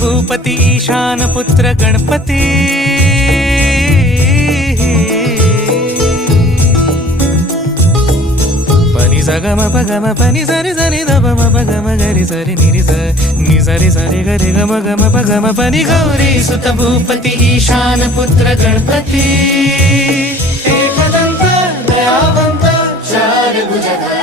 भूपती ईशान पुत्र गणपती पनी सगम पगम पनी सरी सरी दब म पगम गरी सरी निरी स नि सरी सरी गरी गम गम पगम पनी गौरी सुत भूपती ईशान पुत्र गणपती एकदंत दयावंत चार भुजधारी